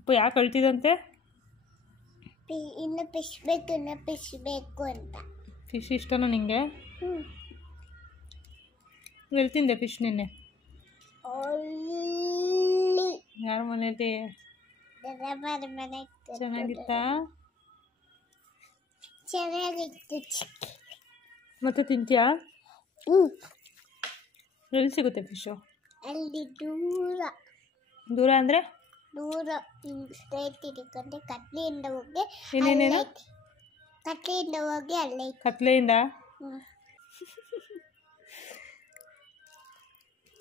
ಅಪ್ಪ ಯಾಕೆ ಅಳ್ತಿದಂತೆ? ಇನ್ನು ಫಿಶ್ ಬೇಕು ಅಂತ. ಫಿಶ್ ಇಷ್ಟನಾ ನಿಂಗೆ? ಎಲ್ಲಿ ತಿಂದೆ ಫಿಶ್ ನಿನ್ನೆ? ಯಾರ ಮನೇಲಿ? ಚೆನ್ನಾಗಿತ್ತಾ? ಚೆನ್ನಾಗಿತ್ತು. ಮತ್ತೆ ತಿಂತೀಯಾ? ಎಲ್ಲಿ ಸಿಗುತ್ತೆ ಫಿಶು? ಅಲ್ಲಿ ದೂರ ಅಂದರೆ? ದೂರ ಸ್ಟ್ರೈಟ್ ತಿರ್ಕೊಂಡು ಕತ್ಲೆಯಿಂದ ಹೋಗಿ ಏನೇನೇನು? ಕತ್ಲೆಯಿಂದ ಹೋಗಿ ಅಲ್ಲೇ. ಕತ್ಲೆಯಿಂದ?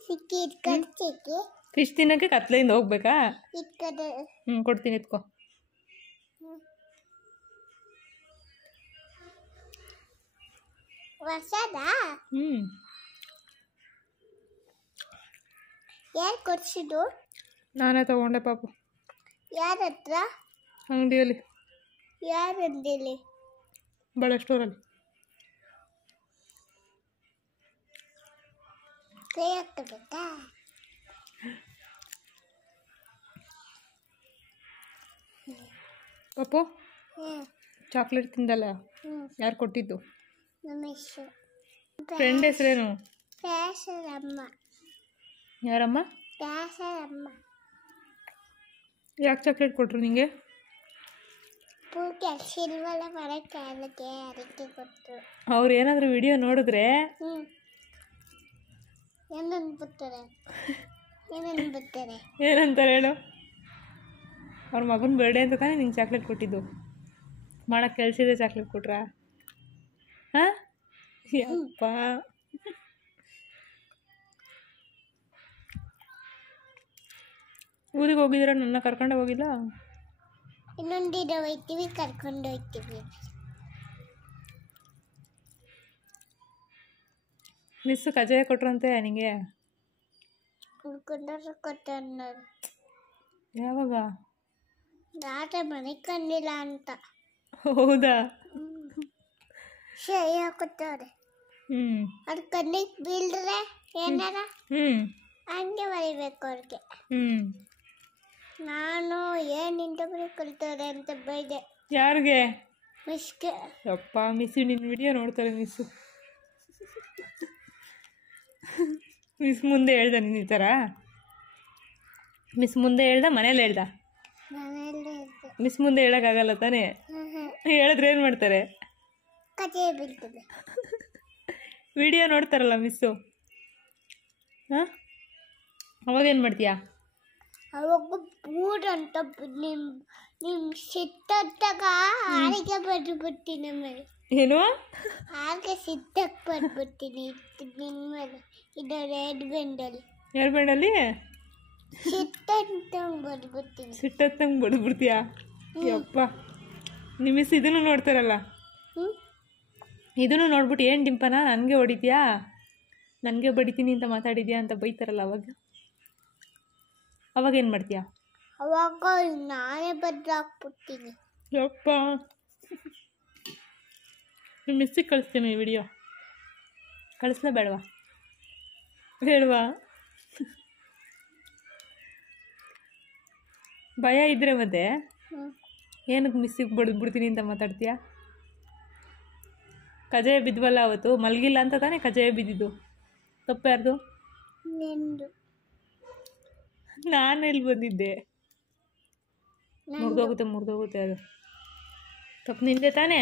ಸಿಕ್ಕಿ ಇಟ್ಕೊಂಡು ಸಿಕ್ಕಿ ಫಿಶ್ ತಿನ್ನೋಕ್ಕೆ ಕತ್ಲೆಯಿಂದ ಹೋಗ್ಬೇಕಾ? ಇಟ್ಕೊಂಡು ಕೊಡ್ತೀನಿ ಎತ್ಕೊ. ಹೊಸದಾ? ಯಾರು ಕೊಡ್ಸಿದ್ದು? ನಾನೇ ತಗೊಂಡೆ ಪಾಪು. ಯಾರ ಹತ್ರ? ಅಂಗಡಿಯಲ್ಲಿ. ಯಾರ ಅಂಗಡಿಯಲ್ಲಿ? ಬಳೆ ಸ್ಟೋರಲ್ಲಿ. ಕೈ ಹಾಕಬೇಕಾ? ಪಾಪು ಚಾಕ್ಲೇಟ್ ತಿಂದಲ್ಲ, ಯಾರು ಕೊಟ್ಟಿದ್ದು? ನಮ್ಮ ಫ್ರೆಂಡ್ ಹೆಸರೇನು? ಪ್ಯಾಸರಮ್ಮ. ಯಾರಮ್ಮ? ಪ್ಯಾಸರಮ್ಮ. ಯಾಕೆ ಚಾಕ್ಲೇಟ್ ಕೊಟ್ಟರು ನಿಂಗೆ? ಪೂರ್ತಿ ಸಿಲ್ವಲ್ಲ ಬರೋಕ್ಕೆ ಅದಕ್ಕೆ ಕೊಟ್ಟರು. ಅವ್ರು ಏನಾದರೂ ವಿಡಿಯೋ ನೋಡಿದ್ರೆ ಏನಂತಾರೆ ಏನಂತಾರೆ ಹೇಳು? ಅವ್ರ ಮಗನ ಬರ್ಡೇ ಅಂತ ತಾನೇ ನಿಂಗೆ ಚಾಕ್ಲೇಟ್ ಕೊಟ್ಟಿದ್ದು. ಮಾಡೋಕ್ಕೆ ಕೆಲಸಿದೆ ಚಾಕ್ಲೇಟ್ ಕೊಟ್ರಾ? ಹಾಂ ಯಪ್ಪ. ಊರಿಗೆ ಹೋಗಿದ್ದೀರಾ? ನನ್ನ ಕರ್ಕೊಂಡೆ ಹೋಗಿಲ್ಲ? ಇನ್ನೊಂದಿನ ಹೋಗ್ತೀವಿ, ಕರ್ಕೊಂಡು ಹೋಗ್ತೀವಿ. ಮಿಸ್ ಕಜಾಯ ಕೊಟ್ರಂತೆ ನಿಂಗೆ? ಹುಡ್ಕೊಂಡ್ರೆ ಕೊಟ್ಟರು. ಯಾವಾಗ? ರಾತ್ರಿ ಮನೆಗೆ ಕಂಡಿಲ್ಲ ಅಂತ. ಹೌದಾ? ಶೇಯ ಕೊಟ್ಟವ್ರೆ. ಅವ್ರ ಕಣ್ಣಿಗೆ ಬೀಳ್ದ್ರೆ ಏನಾರ ಹಂಗೆ ಬರಿಬೇಕು ಅವ್ರಿಗೆ. ನಾನು ಏನಿಂದ ಬರೀ ಕಲ್ತವ್ರೆ ಅಂತ ಬೈದೆ. ಯಾರಿಗೆ? ಮಿಸ್ಗೆ. ಅಪ್ಪ ಮಿಸ್ಸು ನಿನ್ನ ವಿಡಿಯೋ ನೋಡ್ತಾರೆ ಮಿಸ್ಸು. ಮಿಸ್ ಮುಂದೆ ಹೇಳ್ದ ನೀನು ಈ ಥರ? ಮಿಸ್ ಮುಂದೆ ಹೇಳ್ದ ಮನೇಲಿ ಹೇಳ್ದ? ಮಿಸ್ ಮುಂದೆ ಹೇಳೋಕ್ಕಾಗಲ್ಲ ತಾನೇ? ಹೇಳಿದ್ರೆ ಏನು ಮಾಡ್ತಾರೆ? ಕಥೆ ಬೀಳ್ತದೆ. ವಿಡಿಯೋ ನೋಡ್ತಾರಲ್ಲ ಮಿಸ್ಸು, ಹಾಂ ಅವಾಗೇನು ಮಾಡ್ತೀಯಾ? ಅವಾಗ ಬೂಡ್ ಅಂತ ನಿಮ್ಮ ಸಿಟ್ಟಾಗ ಆರಿಗೆ ಬರ್ಬಿಡ್ತೀನಿ ಮೇಲೆ. ಏನು? ಆರಿಗೆ ಸಿಟ್ಟಕ್ಕೆ ಬರ್ಬಿಡ್ತೀನಿ ನಿನ್ನ ಮೇಲೆ. ಇದು ರೆಡ್ ಬೆಂಡಲ್ಲಿ. ಯಾರು ಬೆಂಡಲ್ಲಿ? ಸಿಟ್ಟಂತಂಗೆ ಬರ್ಬಿಡ್ತೀನಿ. ಸಿಟ್ಟಂಗೆ ಬಡ್ಬಿಡ್ತೀಯಾ? ಯಪ್ಪ ನಿಮ್ಮ ಮಿಸ್ ಇದನ್ನು ನೋಡ್ತಾರಲ್ಲ, ಇದನ್ನು ನೋಡ್ಬಿಟ್ಟು ಏನು ಡಿಂಪನ ನನಗೆ ಹೊಡಿತೀಯಾ, ನನಗೆ ಬಡಿತೀನಿ ಅಂತ ಮಾತಾಡಿದ್ಯಾ ಅಂತ ಬೈತಾರಲ್ಲ ಅವಾಗ ಏನು ಮಾಡ್ತೀಯಾ? ಅವಾಗ ನಾನೇ ಬದಲಾಗ್ಬಿಡ್ತೀನಿ. ಯಪ್ಪ ನಿಮ್ಮ ಮಿಸ್ಸಿಗೆ ಕಳಿಸ್ತೀನಿ ಈ ವಿಡಿಯೋ. ಕಳಿಸ್ಲಾ ಬೇಡವಾ? ಬೇಡವಾ? ಭಯ ಇದ್ದರೆ ಮತ್ತೆ ಏನಕ್ಕೆ ಮಿಸ್ಸಿಗೆ ಬಡಿದ್ಬಿಡ್ತೀನಿ ಅಂತ ಮಾತಾಡ್ತೀಯಾ? ಕಜಾಯ ಬಿದ್ವಲ್ಲ ಅವತ್ತು, ಮಲಗಿಲ್ಲ ಅಂತ ತಾನೇ ಕಜಾಯ ಬಿದ್ದಿದ್ದು. ತಪ್ಪು ಯಾರ್ದು? ನಾನು ಎಲ್ಲಿ ಬಂದಿದ್ದೆ? ಮುರಿದೋಗುತ್ತೆ ಅದು. ತಪ್ಪು ನಿಂದೆ ತಾನೇ?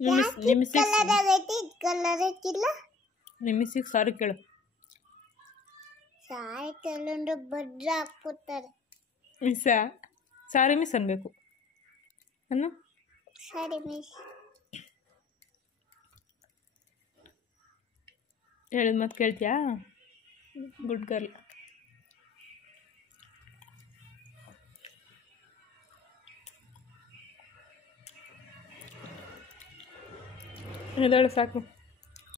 ನಿಮ್ಮ ಮಿಸ್ಸಿಗೆ ಸಾರಿ ಕೇಳು. ಸಾರಿ ಕೇಳೋದು ಬಡ್ರ ಹಾಕ್ಬಿಡ್ತಾರೆ. ಮಿಸ್ಸಾ? ಸಾರಿ ಮಿಸ್ ಅನ್ಬೇಕು. ಅನ್ನು ಸರಿ ಮಿಸ್. ಹೇಳಿದ ಮತ್ತೆ ಕೇಳ್ತೀಯಾ? Good girl. ಎದ್ದೇಳು ಸಾಕು.